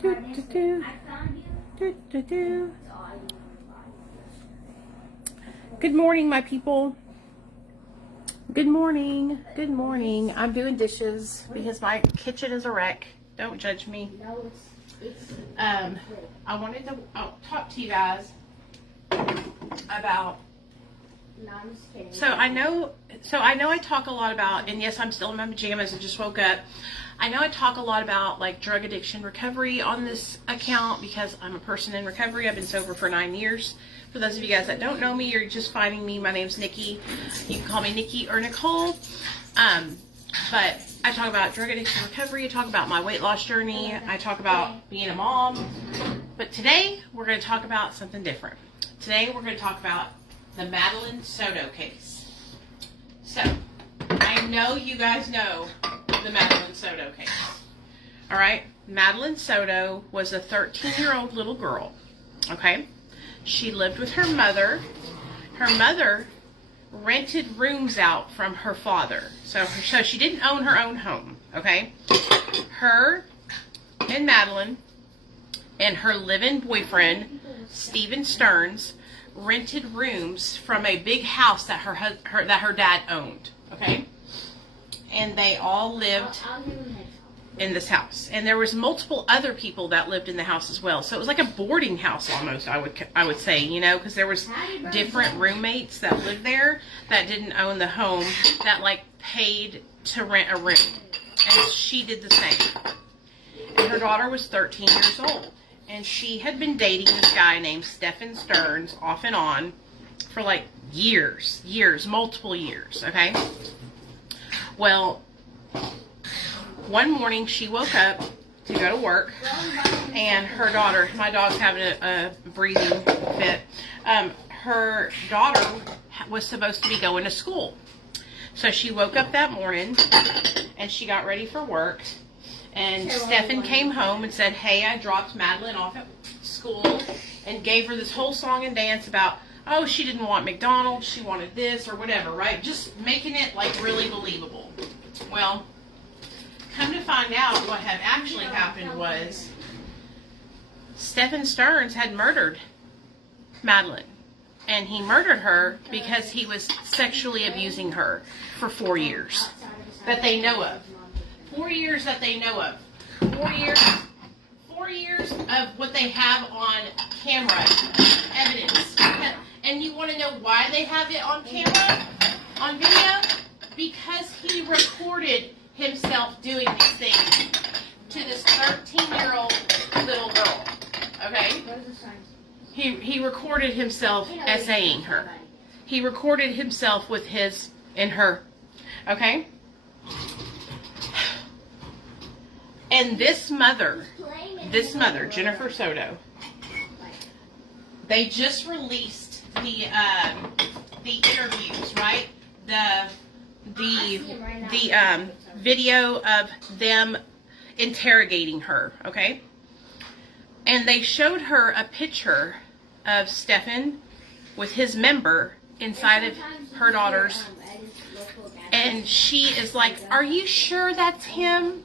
Do, do, do. Do, do, do. Good morning, my people. Good morning. Good morning. I'm doing dishes because my kitchen is a wreck. Don't judge me. I wanted to talk to you guys about. So I know I talk a lot about, and yes, I'm still in my pajamas and just woke up. I know I talk a lot about like drug addiction recovery on this account because I'm a person in recovery. I've been sober for 9 years. For those of you guys that don't know me, you're just finding me. My name's Nikki. You can call me Nikki or Nicole. But I talk about drug addiction recovery. I talk about my weight loss journey. I talk about being a mom. But today we're going to talk about something different. Today we're going to talk about the Madeline Soto case. So, I know you guys know the Madeline Soto case. Alright? Madeline Soto was a 13-year-old little girl. Okay? She lived with her mother. Her mother rented rooms out from her father. So she didn't own her own home. Okay? Her and Madeline and her live-in boyfriend, Stephen Stearns, rented rooms from a big house that her dad owned, okay? And they all lived in this house. And there was multiple other people that lived in the house as well. So it was like a boarding house almost, I would say, you know, because there was different roommates that lived there that didn't own the home that like paid to rent a room. And she did the same. And her daughter was 13 years old. And she had been dating this guy named Stephen Stearns off and on for like years, multiple years, okay? Well, one morning she woke up to go to work and her daughter, my dog's having a breathing fit, her daughter was supposed to be going to school. So she woke up that morning and she got ready for work. And Stephen came home and said, hey, I dropped Madeline off at school, and gave her this whole song and dance about, oh, she didn't want McDonald's, she wanted this or whatever, right? Just making it like really believable. Well, come to find out what had actually happened was Stephen Stearns had murdered Madeline. And he murdered her because he was sexually abusing her for 4 years that they know of. 4 years that they know of. 4 years of what they have on camera evidence. And you want to know why they have it on camera, on video? Because he recorded himself doing these things to this 13-year-old little girl. Okay? He recorded himself essaying her. He recorded himself with his and her. Okay? And this mother, Jennifer Soto, they just released the interviews, right? The video of them interrogating her, okay? And they showed her a picture of Stephen with his member inside of her daughter's, and she is like, are you sure that's him?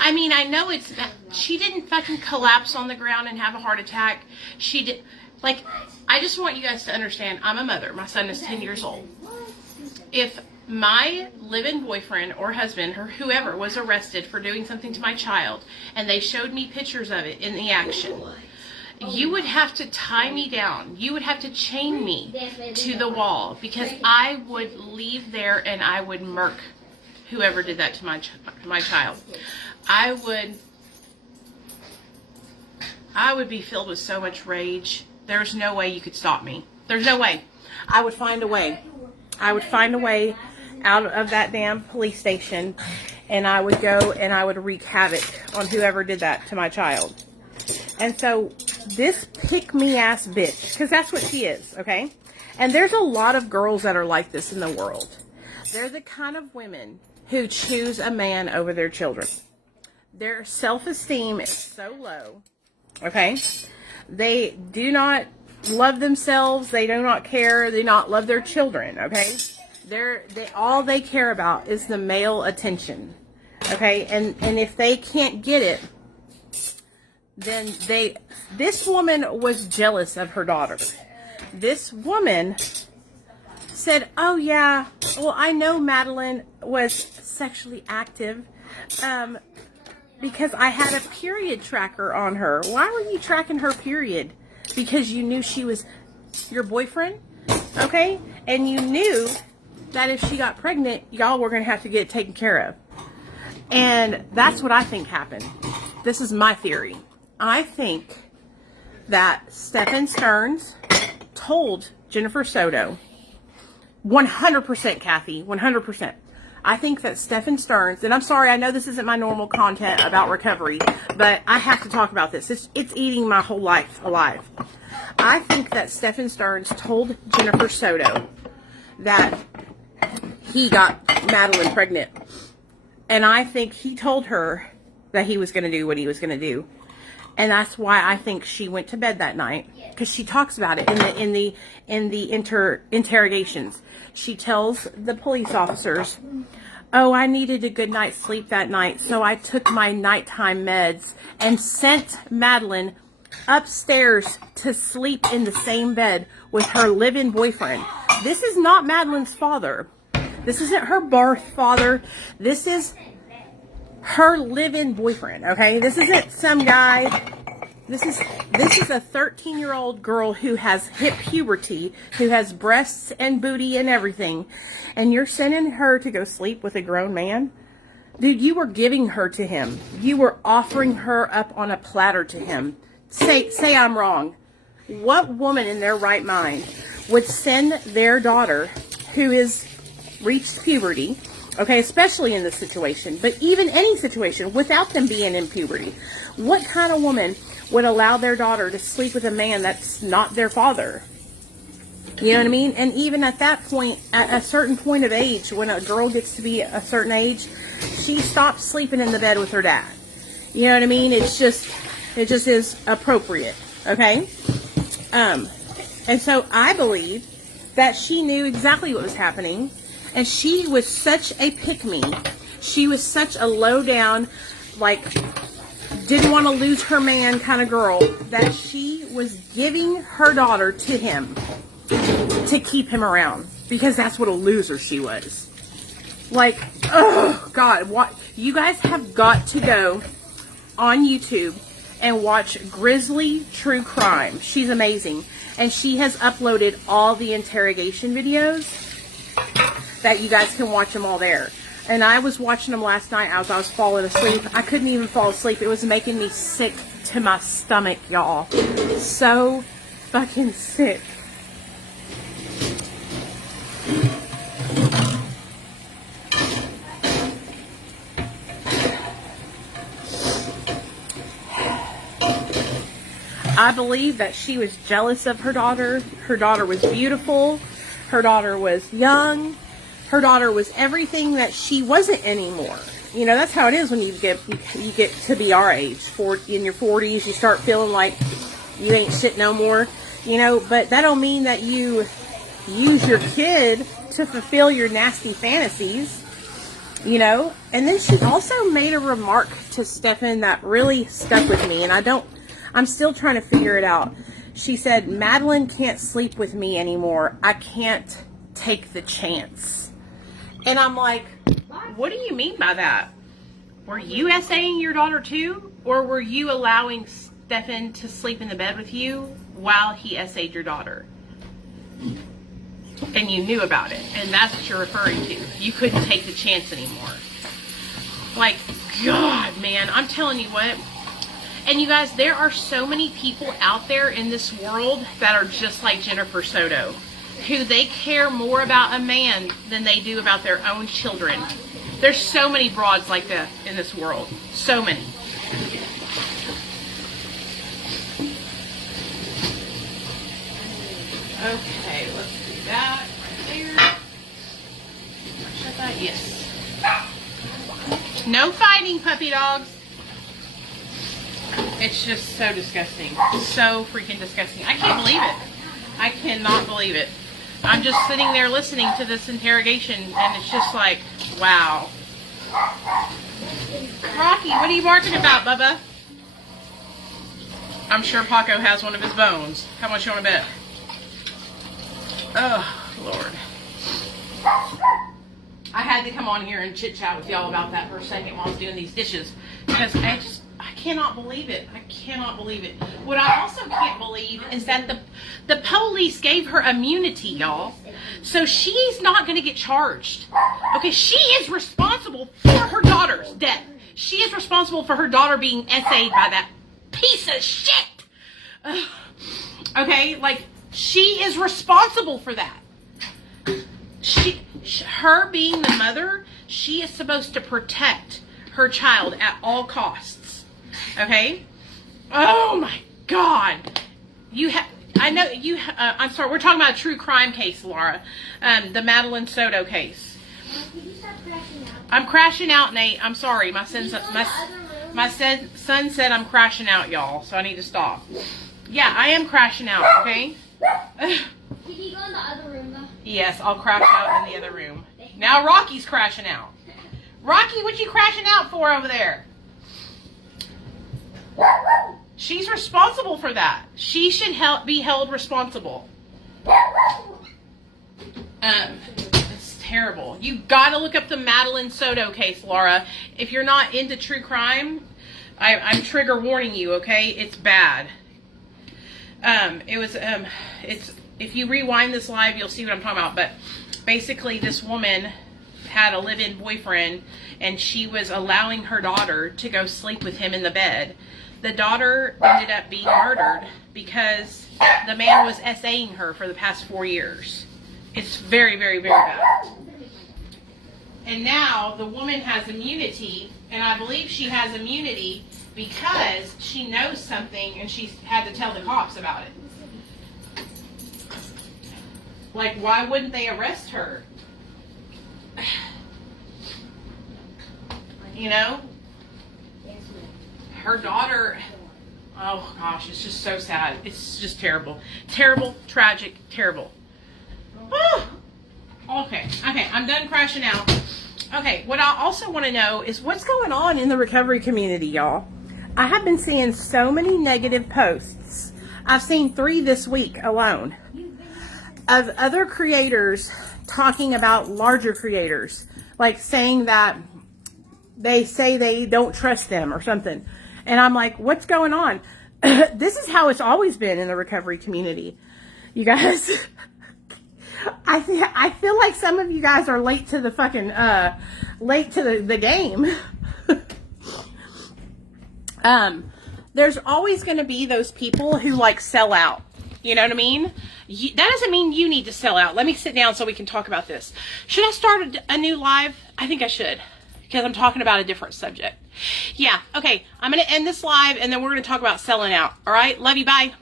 I mean, I know it's, she didn't fucking collapse on the ground and have a heart attack. She did, like, I just want you guys to understand, I'm a mother. My son is 10 years old. If my live-in boyfriend or husband or whoever was arrested for doing something to my child and they showed me pictures of it in the action, you would have to tie me down. You would have to chain me to the wall because I would leave there and I would murk whoever did that to my child. I would be filled with so much rage. There's no way you could stop me. There's no way. I would find a way. I would find a way out of that damn police station, and I would go and I would wreak havoc on whoever did that to my child. And so this pick-me-ass bitch, because that's what she is, okay? And there's a lot of girls that are like this in the world. They're the kind of women who choose a man over their children. Their self-esteem is so low, okay? They do not love themselves. They do not care. They do not love their children, okay? All they care about is the male attention, okay? And if they can't get it, then this woman was jealous of her daughter. This woman said, oh yeah, well, I know Madeline was sexually active because I had a period tracker on her. Why were you tracking her period? Because you knew she was your boyfriend, okay? And you knew that if she got pregnant, y'all were going to have to get it taken care of. And that's what I think happened. This is my theory. I think that Stephen Stearns told Jennifer Soto, 100%, Kathy, 100%. I think that Stephen Stearns, and I'm sorry, I know this isn't my normal content about recovery, but I have to talk about this. It's eating my whole life alive. I think that Stephen Stearns told Jennifer Soto that he got Madeline pregnant. And I think he told her that he was going to do what he was going to do. And that's why I think she went to bed that night, because she talks about it in the interrogations. She tells the police officers, oh, I needed a good night's sleep that night, so I took my nighttime meds and sent Madeline upstairs to sleep in the same bed with her live-in boyfriend. This is not Madeline's father. This isn't her birth father. This is her live-in boyfriend, okay? This isn't some guy. This is a 13-year-old girl who has hit puberty, who has breasts and booty and everything, and you're sending her to go sleep with a grown man? Dude, you were giving her to him. You were offering her up on a platter to him. Say I'm wrong. What woman in their right mind would send their daughter, who is reached puberty, okay, especially in this situation, but even any situation without them being in puberty, what kind of woman would allow their daughter to sleep with a man that's not their father? You know what I mean? And even at that point, at a certain point of age, when a girl gets to be a certain age, she stops sleeping in the bed with her dad. You know what I mean? It just is appropriate, okay? And so I believe that she knew exactly what was happening. And she was such a pick-me. She was such a low-down, like, didn't want to lose her man kind of girl, that she was giving her daughter to him to keep him around. Because that's what a loser she was. Like, oh, God. What? You guys have got to go on YouTube and watch Grizzly True Crime. She's amazing. And she has uploaded all the interrogation videos that you guys can watch them all there. And I was watching them last night as I was falling asleep. I couldn't even fall asleep. It was making me sick to my stomach, y'all. So fucking sick. I believe that she was jealous of her daughter. Her daughter was beautiful. Her daughter was young. Her daughter was everything that she wasn't anymore. You know, that's how it is when you get to be our age. In your 40s, you start feeling like you ain't shit no more. You know, but that don't mean that you use your kid to fulfill your nasty fantasies. You know? And then she also made a remark to Stephen that really stuck with me. And I'm still trying to figure it out. She said, Madeline can't sleep with me anymore. I can't take the chance. And I'm like, what do you mean by that? Were you essaying your daughter too? Or were you allowing Stephen to sleep in the bed with you while he essayed your daughter? And you knew about it. And that's what you're referring to. You couldn't take the chance anymore. Like, God, man, I'm telling you what. And you guys, there are so many people out there in this world that are just like Jennifer Soto, who they care more about a man than they do about their own children. There's so many broads like that in this world. So many. Okay, let's do that right there. Shut that? Yes. No fighting, puppy dogs. It's just so disgusting. So freaking disgusting. I can't believe it. I cannot believe it. I'm just sitting there listening to this interrogation, and it's just like, wow. Rocky, what are you barking about, Bubba? I'm sure Paco has one of his bones. How much you want to bet? Oh, Lord. I had to come on here and chit chat with y'all about that for a second while I was doing these dishes, because I cannot believe it. I cannot believe it. What I also can't believe is that the police gave her immunity, y'all. So she's not going to get charged. Okay, she is responsible for her daughter's death. She is responsible for her daughter being SA'd by that piece of shit. Okay, like, she is responsible for that. Her being the mother, she is supposed to protect her child at all costs. Okay? Oh my God. I'm sorry, we're talking about a true crime case, Laura. The Madeline Soto case. Can you stop crashing out? I'm crashing out, Nate. I'm sorry. My son said I'm crashing out, y'all. So I need to stop. Yeah, I am crashing out, okay? Can you go in the other room, though? Yes, I'll crash out in the other room. Now Rocky's crashing out. Rocky, what you crashing out for over there? She's responsible for that. She should be held responsible. It's terrible. You gotta look up the Madeline Soto case, Laura. If you're not into true crime, I'm trigger warning you, okay? It's bad. If you rewind this live, you'll see what I'm talking about. But basically, this woman had a live-in boyfriend, and she was allowing her daughter to go sleep with him in the bed. The daughter ended up being murdered because the man was SAing her for the past 4 years. It's very, very, very bad. And now the woman has immunity, and I believe she has immunity because she knows something and she had to tell the cops about it. Like, why wouldn't they arrest her? You know? Her daughter, oh gosh, it's just so sad. It's just terrible. Terrible, tragic, terrible. Oh. Okay, I'm done crashing out. Okay, what I also want to know is what's going on in the recovery community, y'all. I have been seeing so many negative posts. I've seen 3 this week alone of other creators talking about larger creators, like saying that they say they don't trust them or something. And I'm like, what's going on? This is how it's always been in the recovery community. You guys, I feel like some of you guys are late to the fucking, late to the game. There's always going to be those people who like sell out. You know what I mean? That doesn't mean you need to sell out. Let me sit down so we can talk about this. Should I start a new live? I think I should, because I'm talking about a different subject. Yeah, okay. I'm going to end this live, and then we're going to talk about selling out. All right? Love you. Bye.